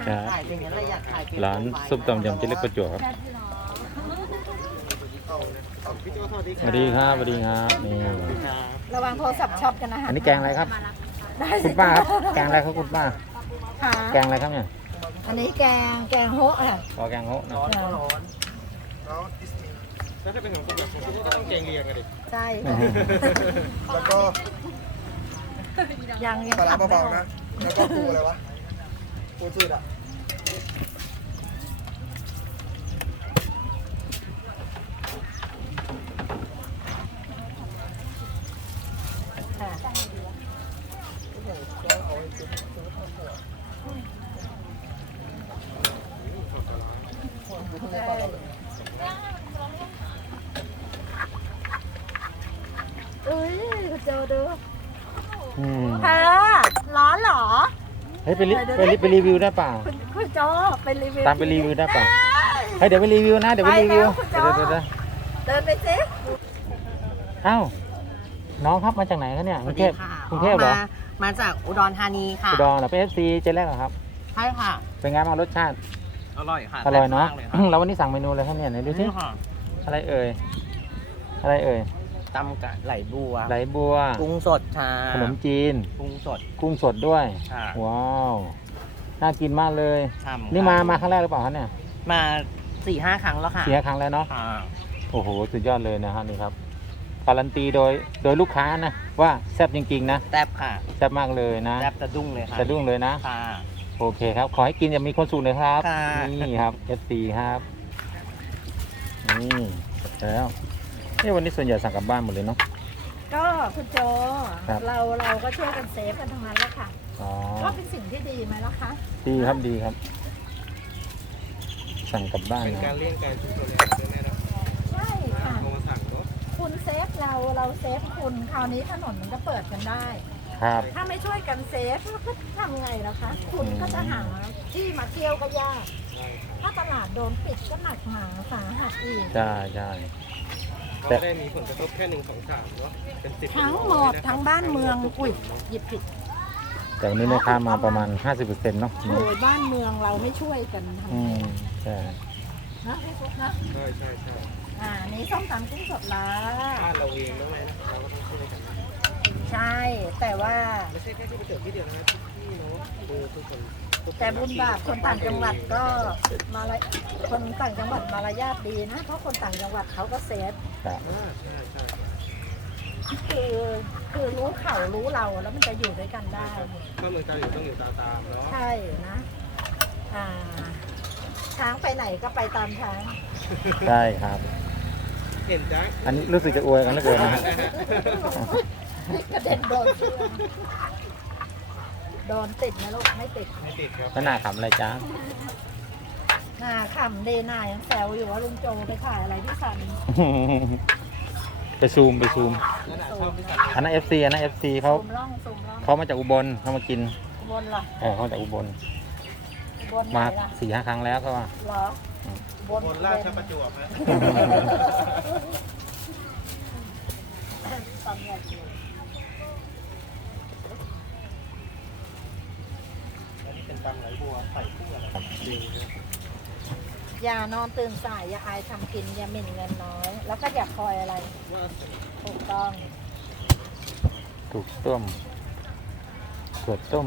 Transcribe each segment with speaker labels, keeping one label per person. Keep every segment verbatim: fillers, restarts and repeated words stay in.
Speaker 1: ถ่ายอย่างนั้นเลยอยากถ่ายเก็บ
Speaker 2: ร้านส้มตำยำเจ๊เล็กประจวบครับสวัสดีครับสวัสดีครับนี่
Speaker 3: ระวังโทรศัพท์ช็อปกันนะคะ
Speaker 2: อันนี้แกงอะไรครับ
Speaker 3: ได้
Speaker 2: คุ
Speaker 3: สิ
Speaker 2: ณป้าครับแกงอะไรครับคุณป้า
Speaker 3: ค่ะ
Speaker 2: แกงอะไรครับเนี่ย
Speaker 3: อันนี้แกงแกงโฮะค่ะ
Speaker 2: ขอแกงโฮะนะ
Speaker 1: ร้อนก็ร้อน
Speaker 4: แล้วถ้าเป็นของผมแบบผมคิดว่าก็ต้องแกงเลียงกันดิ
Speaker 3: ใช่ค่ะ
Speaker 5: แล้วก็
Speaker 3: ยังยัง
Speaker 5: ปลาร้า
Speaker 3: ทำไม่
Speaker 5: เบา
Speaker 3: อ
Speaker 5: ๆ
Speaker 3: อก
Speaker 5: นะ แล้วก็ปูอะไรวะปูจืดอ่ะ
Speaker 3: ค่ะอุ้ยคุณโจดู
Speaker 2: อืม
Speaker 3: เธอร้อนเหรอ
Speaker 2: เฮ้ยไปรีไปรีไปรีวิวได้เปล่า
Speaker 3: คุณคุณโจไปรีวิว
Speaker 2: ตามไปรีวิวได้เปล่าเฮ้ยเดี๋ยวไปรีวิวนะเดี๋ยวไปรีวิว
Speaker 3: ไป
Speaker 2: เดี๋ยว
Speaker 3: แล้ว
Speaker 2: เดี๋ยวเดี๋ยว
Speaker 3: เดินไปสิ
Speaker 2: เอ้าน้องครับมาจากไหนครับเนี่ยกรุงเทพ
Speaker 1: ค่ะ
Speaker 2: กรุงเทพเหรอ
Speaker 1: มามาจากอุดรธานีค่ะ
Speaker 2: อุดรเหรอเป็นเอฟซีเจ๊เล็กเหรอครับ
Speaker 1: ใช่ค่ะ
Speaker 2: เป็นไงบ้างรสชาติ
Speaker 4: อร่อยค่ะ
Speaker 2: อร่อยเนาะ
Speaker 4: แซ่บมกลยค่ะ
Speaker 2: แล้ววันนี้สั่งเมนูอะไรครับเนี่ยไหนดูสิ
Speaker 1: นี่ค่ะ
Speaker 2: อะไรเอ่ยอะไรเอ่ย
Speaker 1: ตำกะไหลบัว
Speaker 2: ไหลบัว
Speaker 1: กุ้งสดค่ะ
Speaker 2: ขนมจีน
Speaker 1: กุ้งสด
Speaker 2: กุ้งสดด้วย
Speaker 1: ค่ะ
Speaker 2: ว้าวน่ากินมากเลย
Speaker 1: ฉ่ำ
Speaker 2: นี่มา
Speaker 1: ค่ะ
Speaker 2: มาครั้งแรกหรือเปล่าครับเนี่ย
Speaker 1: มาสี่ห้าครั้งแล้วค่ะ
Speaker 2: เสียครั้งแล้วเนาะ
Speaker 1: ค่ะ
Speaker 2: โอ้โหสุดยอดเลยนะฮะนี่ครับการันตีโดยโดยลูกค้านะว่าแซ่บจริงๆนะ
Speaker 1: แซ่บค่ะ
Speaker 2: แซ่บมากเลยนะ
Speaker 1: แซ่บสะดุ้งเลยค่ะ
Speaker 2: สะดุ้งเลยนะ
Speaker 1: ค่ะ
Speaker 2: โอเคครับ ขอให้กินอย่ามีคนสูงเลยครับ
Speaker 1: ค่ะ
Speaker 2: นี่ครับ เอฟ ซี ครับนี่แล้วนี่วันนี้ส่วนใหญ่สั่งกลับบ้านหมดเลยเนาะ
Speaker 3: ก็คุณโจ
Speaker 2: ครับ
Speaker 3: เราเราก็ช่วยกันเซฟกันทั้งนั้นแหละค่ะ
Speaker 2: อ๋อ
Speaker 3: ก็เป็นสิ่งที่ดีไหมล่ะคะ
Speaker 2: ดีครับดีครับ สั่งกลับบ้าน
Speaker 4: เป็น
Speaker 2: นะ
Speaker 4: การเลี่ยงการชุมชนเลยนะแม่นะ
Speaker 3: ใช่ค่ะ
Speaker 4: เอามาสั่งเนาะ
Speaker 3: คุณเซฟเราเราเซฟคุณคราวนี้ถนนมันก็เปิดกันได้
Speaker 2: ครับ
Speaker 3: ถ้าไม่ช่วยกันเซฟเราก็ทำไงล่ะคะ คุณก็จะหาที่มาเที่ยวก็ยาก ถ้าตลาดโดนปิดก็หนักหนาสาหัสอีก
Speaker 2: ใช่ใช่
Speaker 4: ก็ไม่ได้มีผลกระทบแค่หนึ่งสองสามเนาะเป็นสิบ
Speaker 3: ทั้งหมดทั้งบ้านเมืองอุ้ยหยิบผิด
Speaker 2: แต่วันนี้แม่ค้ามาประมาณ ห้าสิบเปอร์เซ็นต์ เนาะ
Speaker 3: โอยบ้านเมืองเราไม่ช่วยกันทำ
Speaker 2: อื
Speaker 3: ไง
Speaker 2: มใช่
Speaker 3: นะพี่ฟุ๊กนะ
Speaker 4: ใช่ใช่ใช่
Speaker 3: อ่านี่ส้มตำกุ้งสดละ
Speaker 4: บ้านเราเองแล้วไงนะเราก็ต้องช่วยกัน
Speaker 3: ใช่ แต่ว่า
Speaker 4: ไม่ใช่แค่ที่ประจวบที่เดียวนะทุกที่เนาะเออทุกคนทุกคน
Speaker 3: แต่บุญบาปคนต่างจังหวัดก็มาละคนต่างจังหวัดมารยาทดีนะ เพราะคนต่างจังหวัดเขาก็เซฟ
Speaker 2: ครับ
Speaker 4: อ่าใช่ใช่
Speaker 3: คือคือรู้เขารู้เราแล้วมันจะอยู่ด้วยกันได้
Speaker 4: ก็เหมือนกันอยู่ต้องอยู่ตามตามเนาะ
Speaker 3: ใช่นะ อ่า ช้างไปไหนก็ไปตามช้าง
Speaker 2: ใช่ครับ
Speaker 4: เห็นจ้ะ
Speaker 2: อันนี้รู้สึกจะอวยกันเหลือเกินนะฮะ
Speaker 3: กระเด็นโดนเสื้อโดนติดนะลูกไม่ติด
Speaker 4: ไม่ติดครับ
Speaker 2: ก็น่าขำอะไรจ้า
Speaker 3: หน้าขำเดน่ายังแซวอยู่ว่าลุงโจไปขายอะไรที่สัน
Speaker 2: ไปซูมไปซูม
Speaker 4: นั่นแหละชอบที่สัตว์
Speaker 2: อันนั้น เอฟ ซี อันนั้น เอฟ ซี เขา
Speaker 3: ซูมล่องซูมล่อง
Speaker 2: เขามาจากอุบลเขามากิน
Speaker 3: บนเหรอ
Speaker 2: เออเขามาจากอุบล
Speaker 3: บนไหน
Speaker 2: มา
Speaker 3: ล่ะ
Speaker 2: สี่ห้าครั้งแล้วก็ว่า
Speaker 3: เหรอ บน
Speaker 4: บนราชประจวบนะ
Speaker 3: ตอนเนี้ย
Speaker 4: อันนี้เป็นตำไหลบัวใส่คู่อะไรดีนะ
Speaker 3: อย่านอนตื่นสายอย่าอายทำกินอย่าหมิ่นเงินน้อย แล้วก็อย่าคอยอะไร
Speaker 4: ว่า
Speaker 3: ถูกต้อง
Speaker 2: ถูกต้มเกิดต้ม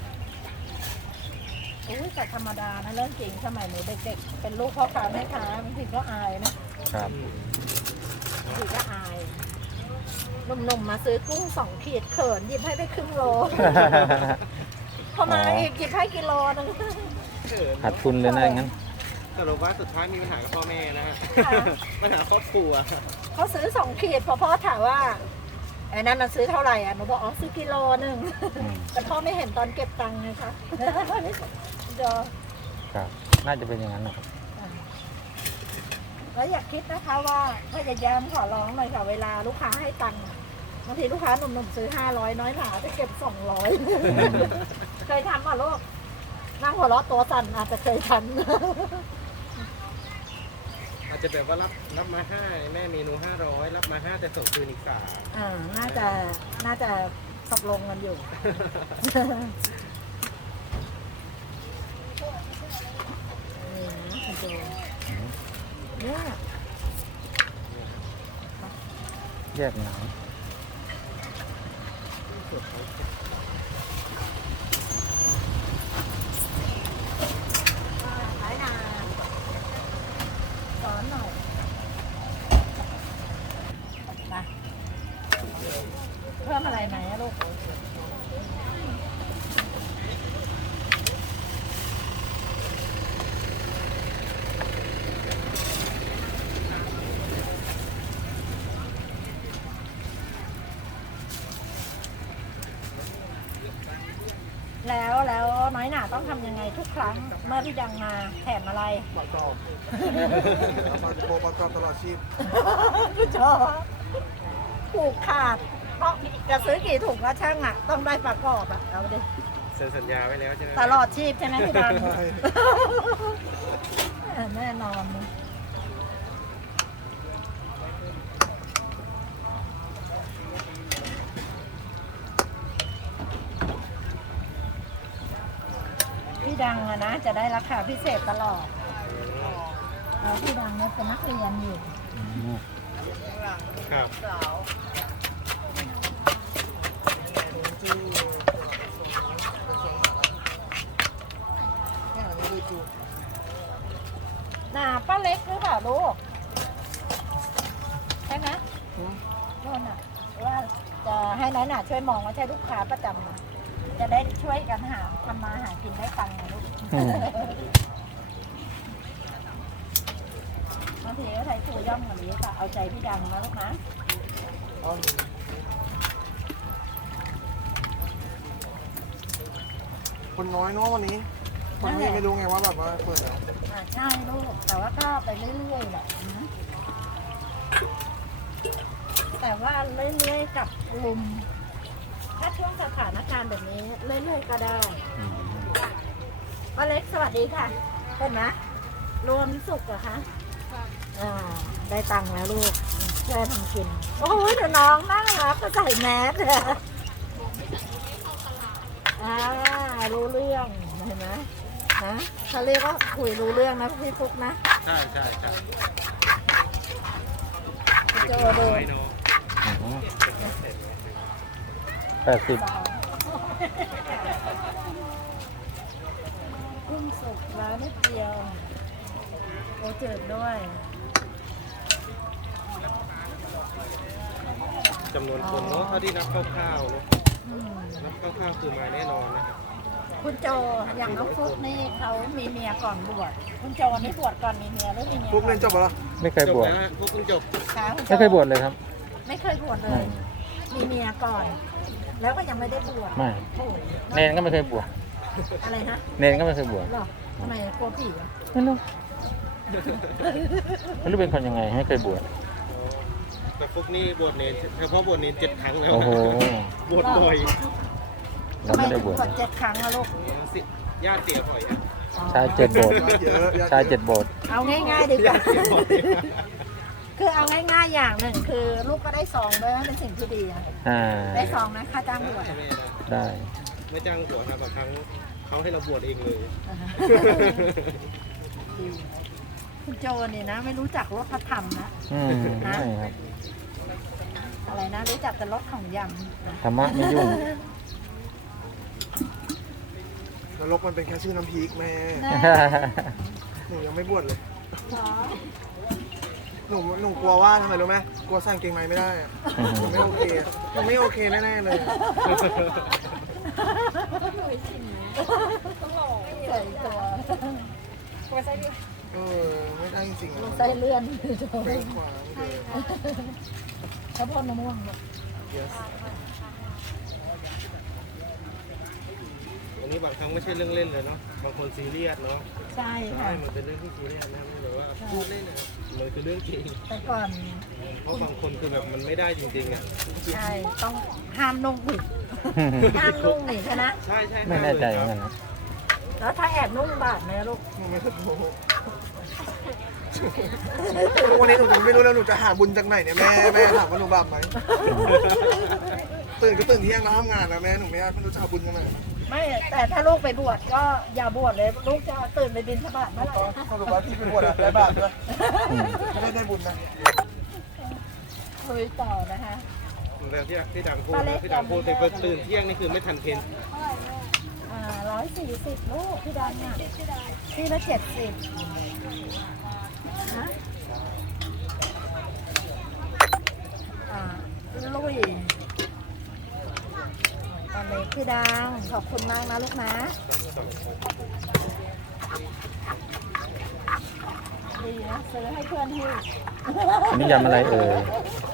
Speaker 3: อุ้ยแต่ธรรมดานะเรื่องจริงสมัยหนูเด็กๆ เป็นลูกพ่อค้าแม่ค้าบางทีก็อายนะครับ บางทีก็อายหนุ่มๆมาซื้อกุ้งสองขีดเขินหยิบให้ไปครึ่งโล พอมาอีกหยิบให้กิโลนึง
Speaker 4: เขิน
Speaker 2: ขาดทุนเลยนะอย่างนั้น
Speaker 4: สรุปว่าสุดท้ายมีปัญหากับพ่อแม่นะฮะ
Speaker 3: ค่ะ
Speaker 4: ปัญหาครอบครัว
Speaker 3: เขาซื้อสองขีดพอพ่อถามว่าไอ้นั่นมันซื้อเท่าไหร่อ่ะหนูบอกอ๋อซื้อกิโลหนึ่ง
Speaker 2: อืม
Speaker 3: แต่พ่อไม่เห็นตอนเก็บตังค์ไงคะจอ
Speaker 2: ครับ น่าจะเป็นอย่างนั้นนะครับ
Speaker 3: แล้วอยากคิดนะคะว่าพยายามขอร้องหน่อยค่ะเวลาลูกค้าให้ตังค์บางทีลูกค้าหนุ่มๆซื้อห้าร้อยน้อยหนาจะเก็บสองร้อยเคยทำป่ะลูกนั่งหัวเราะตัวสั่นอาจจะเคยทำ
Speaker 4: อาจจะแบบว่ารับรับมาห้าแม่เมนูห้าร้อยรับมาห้าแต่ส่งคืนอีกสาม
Speaker 3: อ่าน่าจะน่าจะตกลงกันอยู่ดูเนี่ย
Speaker 2: แยกหนัง
Speaker 3: ขายนาสอนหน่อยมาเพิ่มอะไรไหมอะลูก แล้วแล้วน้อยหนาต้องทำยังไงทุกครั้งเมื่อพี่ดังมาแถมอะไร
Speaker 5: ประกอบเอามาโปรประกอบตลอดชีพ
Speaker 3: ผู้ชมผูกขาดเพราะจะซื้อกี่ถุงก็ช่างอ่ะ ต้องได้ประกอบอ่ะ เอาดิ
Speaker 4: เซ็นสัญญาไว้แล้วใช่ไหม
Speaker 3: ตลอดชีพใช่ไหมพี่ดัง
Speaker 5: ใช่
Speaker 3: แน่นอน พี่ดังอะนะ จะได้ราคาพิเศษตลอดแล้วพี่ดังเนี่ยเป็นนักเรียนอยู่
Speaker 2: อืม
Speaker 4: ครับ
Speaker 5: เนี่ยอันนี้คือจู
Speaker 3: น่ะป้าเล็กหรือเปล่าลูกใช่ไหมโน่นน่ะว่าจะให้น้อยหน่าช่วยมองว่าใช่ลูกค้าประจำนะจะได้ช่วยกันหาทำมาหากินได้ตังค์นะลูก
Speaker 2: อืม
Speaker 3: บางทีก็ใช้ทูย่อมกว่านี้ค่ะเอาใจพี่ดังนะลูกนะ
Speaker 5: อ้อนคนน้อยเนาะวันนี้คนนี้ไม่รู้ไงว่าแบบว่าเปิดแล้ว
Speaker 3: อ่าใช่ลูกแต่ว่าก็ไปเรื่อยๆแหละนะแต่ว่าเรื่อยๆกับกลุ่มถ้าช่วงสถานการณ์แบบนี้เรื่อยๆก็ได้
Speaker 2: อืม
Speaker 3: ป้าเล็กสวัสดีค่ะเห็นไหมรวมสุกเหรอคะอ่าได้ตังค์แล้วลูกช่วยทำกิน โอ้ยเดี๋ยวน้องน่ารักก็ใส่แมสเลยอ่ารู้เรื่องเห็นไหมนะเขาเรียกว่าคุยรู้เรื่องนะพี่ฟุกนะ
Speaker 4: ใช่ใช่ใช่
Speaker 3: พี่โจดู
Speaker 4: น้อยเนาะ
Speaker 2: อืมแปดสิบ
Speaker 3: สองกุ้งสุกแล้วนิดเดียวโอเจิดด้วย
Speaker 4: จำนวนคนเนาะเท่าที่นับคร่าวๆเนาะ
Speaker 3: อืม
Speaker 4: นับคร่าวๆคือมาแน่นอนนะครับ
Speaker 3: คุณโจอย่างน้องฟุกนี่เขามีเมียก่อนบวชคุณโจนี่บวชก่อนมีเมียหรือมีเมีย
Speaker 5: ฟุกเรียนจบแล้ว
Speaker 2: ไม่เคยบวช
Speaker 4: จแล้วพวกคุณจบ
Speaker 3: คะณโจ
Speaker 2: ไม่เคยบวชเลยครับ
Speaker 3: ไม่เคยบวชเล
Speaker 2: ไม่
Speaker 3: ย มีเมียก่อน แล้วก็ยังไม่ได้บวช
Speaker 2: ไม่
Speaker 3: โอ้ย
Speaker 2: เนนก็ไม่เคยบวช
Speaker 3: อะไรนะ
Speaker 2: เนนก็ไม่เคยบวช
Speaker 3: หรอทำไมกลัวผีเหรอ
Speaker 2: ไม่รู้ไม่รู้เป็นคนยังไงไม่เคยบวช
Speaker 4: แต่พวกนี่บวชเนรเฉพาะบวชเนรเจ็ดครั้งแล้ว
Speaker 2: โอ้โห
Speaker 4: บวชบ่อย
Speaker 2: เรา
Speaker 3: ทำไม
Speaker 2: ไม่ได้
Speaker 3: ถึง
Speaker 2: บบ ว
Speaker 3: ว
Speaker 2: ช
Speaker 3: ชเจ็ดครั้งอะลูก
Speaker 4: สิญาติเตี๋ยบ่อยอะ
Speaker 3: อ๋อ
Speaker 2: ชายเจ็ดโบสถ์
Speaker 5: เยอะ
Speaker 2: ชายเจ็ดโบสถ์
Speaker 3: เอาง่ายๆดีก
Speaker 4: ญา
Speaker 3: ว่า
Speaker 4: ติเตี๋ยบ่อย
Speaker 3: คือเอาง่ายๆอย่างหนึ่งคือลูกก็ได้ซองด้วยนะเป็นสิ่งที่ดีอะ
Speaker 2: อ่า
Speaker 3: ได้ซองนะค่าจ้างบวช
Speaker 4: ใช่ไหมนะ
Speaker 2: ได้
Speaker 4: ไม่จ้างหัวนะบางครั้งเขาให้เราบวชเองเลย
Speaker 3: คุณโจนี่นะ ไม่รู้จักรถพระธรรมนะ
Speaker 2: อืมไม่ครับ
Speaker 3: อะไรนะ รู้จักแต่รถของยำนะ
Speaker 2: ธรรมะไม่ยุ่ง
Speaker 5: นรกมันเป็นแค่ชื่อน้ำพริกแม่
Speaker 3: นะ
Speaker 5: หนูยังไม่บวชเลย หนูหนูกลัวว่าทำไมรู้ไหมกลัวใส่กางเกงในไม่ได้อะหนูไม่โอเคอะหนูไม่โอเคแน่ๆเลย
Speaker 3: ใส่ตัว
Speaker 5: เออไม่ได้จริงๆ
Speaker 3: ล
Speaker 5: อะ
Speaker 3: งไส้เลื่อน
Speaker 5: เป็นขวางเลย
Speaker 3: ข้าวโพดมะม่วงเนี่ย
Speaker 5: Yes
Speaker 4: อันนี้บางครั้งไม่ใช่เรื่องเล่นเลยเนาะบางคนซีเรียสเนาะ
Speaker 3: ใช่ค่ะ
Speaker 4: ใช่มันเป็นเรื่องที่ซีเรียสนะไม่ได้ว่าพูดเล่นนะมันคือเรื่องจริง
Speaker 3: แต่ก่อน
Speaker 4: เพราะบางคนคือแบบมันไม่ได้จริงๆอ่ะ
Speaker 3: ใช่ต้องห้ามนุ่งผิดห้ามนุ่งนี่ใช่ไหม
Speaker 4: ใช่ใช่
Speaker 2: ไม่แน่ใจเหมือนกันนะ
Speaker 3: แล้วถ้าแอบนุ่งบาปไหมลูก
Speaker 5: หนูไม่รู้วันนี้หนูจะไม่รู้แล้วหนูจะหาบุญจากไหนเนี่ยแม่แม่ถามว่าหนูบาปไหมตื่นก็ตื่นเที่ยงแล้วทำงานแล้วแม่หนูไม่ไม่รู้จะหาบุญจากไหน
Speaker 3: ไม่แต่ถ้าลูกไปบวชก็อย่าบวชเลยลูกจะตื่นไปบิณฑบาตเมื่อไหร่
Speaker 5: สรุปว่าที่ไปบวชอะได้บาปด้วยไม่ได้ได้บุญนะ
Speaker 3: คุยต่อนะคะ
Speaker 4: แต่ที่ที่ดังพูด
Speaker 3: ป้าเล็ก
Speaker 4: ที่ดังพูดแต่ก็ตื่นเที่ยงนี่คือไม่ทันเพลน
Speaker 3: อ่าร้อยสี่สิบลูกพี่ดังอ่ะที่ละเจ็ดสิบนะอ่าลุยตอนนี้พี่ดังขอบคุณมากนะลูกนะดีนะซื้อให้เพื่อนที่
Speaker 2: อันนี้ยำอะไรเอ่ย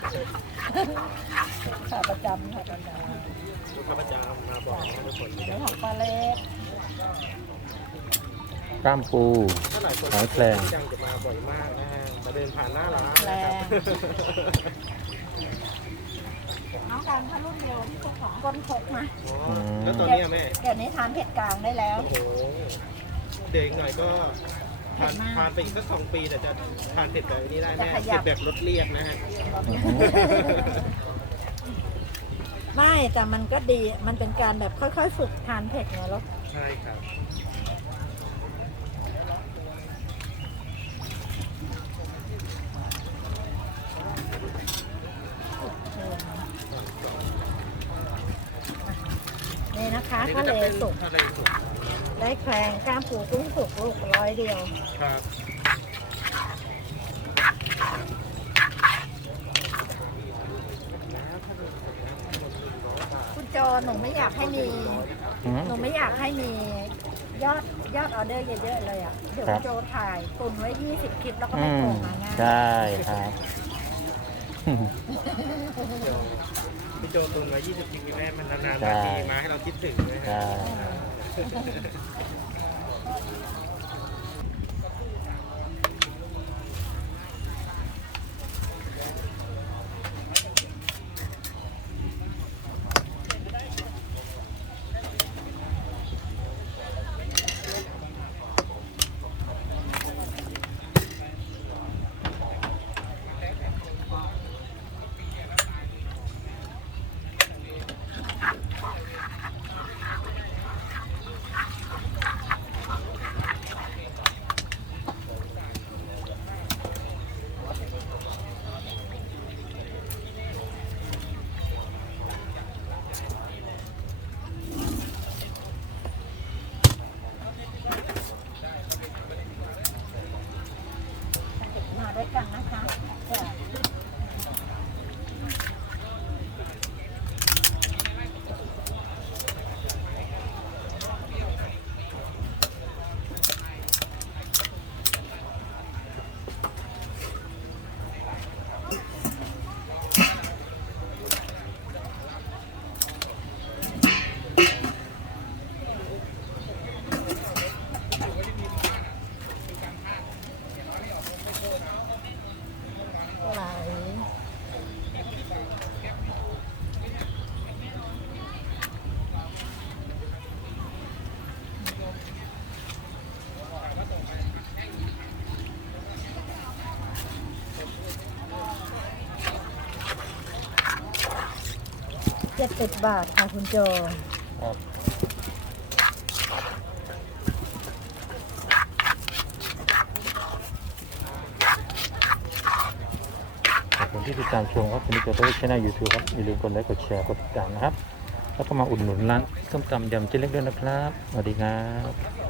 Speaker 3: ขาประจำค่ะประจำ
Speaker 4: ลูกค้าประจำมาบอกนะทุกคน
Speaker 3: อันนี้ของปลาเล็ก
Speaker 2: กล้ามปู
Speaker 4: ถ้าหลายคน
Speaker 2: หอยแครง
Speaker 4: ที่ดังจะมาบ่อยมากนะฮะมาเดินผ่านหน้าร้าน
Speaker 3: แร
Speaker 4: นะครับ
Speaker 3: งน้องการถ้ารุ่นเดียวที่ของก้นคกนะ
Speaker 4: อ๋อแล้วตอนนี้อะแม่
Speaker 3: เดี๋ยวนี้ทานเผ็ดกลางได้แล้ว
Speaker 4: โอ้โหเด็กหน่อยก็ทาน
Speaker 3: เผ็ดมาก
Speaker 4: ทานไปอีกสักสองปีแต่จะทานเผ็ดแบบนี้ได้แม่
Speaker 3: จะขยั
Speaker 4: เผ็
Speaker 3: บ
Speaker 4: ดแบบรสเลี่ยนนะฮะ
Speaker 3: ไม่แต่มันก็ดีมันเป็นการแบบค่อยๆฝึกทานเผ็ดไงลูก
Speaker 4: ใช่ครับ
Speaker 3: นี่นะคะ
Speaker 4: อันนี้
Speaker 3: ทะ
Speaker 4: ก็
Speaker 3: เล
Speaker 4: จะเป็น
Speaker 3: สุก
Speaker 4: ทะเลสุก
Speaker 3: ได้แครงกล้ามปูกุ้งสุกลูกร้อยเดียว
Speaker 4: ครับ
Speaker 3: คุณโจหนูไม่อยากให้มี
Speaker 2: อืม
Speaker 3: หนูไม่อยากให้มียอดยอดออเดอร์เยอะๆเลยอ่ะเดี๋ยว
Speaker 2: ครับ
Speaker 3: โจถ่ายตุนไว้ยี่สิบคลิปแล้วก็
Speaker 2: อื
Speaker 3: ไม่โผ
Speaker 2: ม
Speaker 3: ล่มาง่าย
Speaker 2: ใช่ครับ
Speaker 4: พี่โจตุนไว้ยี่สิบกิโลแม่มันนานๆ
Speaker 2: ใช่
Speaker 4: มาทีมาให้เราคิดถึงนะ
Speaker 2: ใช่
Speaker 4: ฮะ
Speaker 3: มาด้วยกันนะคะจ้ะ ไหล เจ็ดสิบบาทค่ะคุณโจ
Speaker 2: ครับขอบคุณที่ติดตามชมครับคุณนิโจทวีช่องยูทูบครับอย่าลืมกดไลค์กดแชร์กดติดตามนะครับ แล้วก็มาอุดหนุนร้านส้มตำยำเจ๊เล็กด้วยนะครับสวัสดีครับ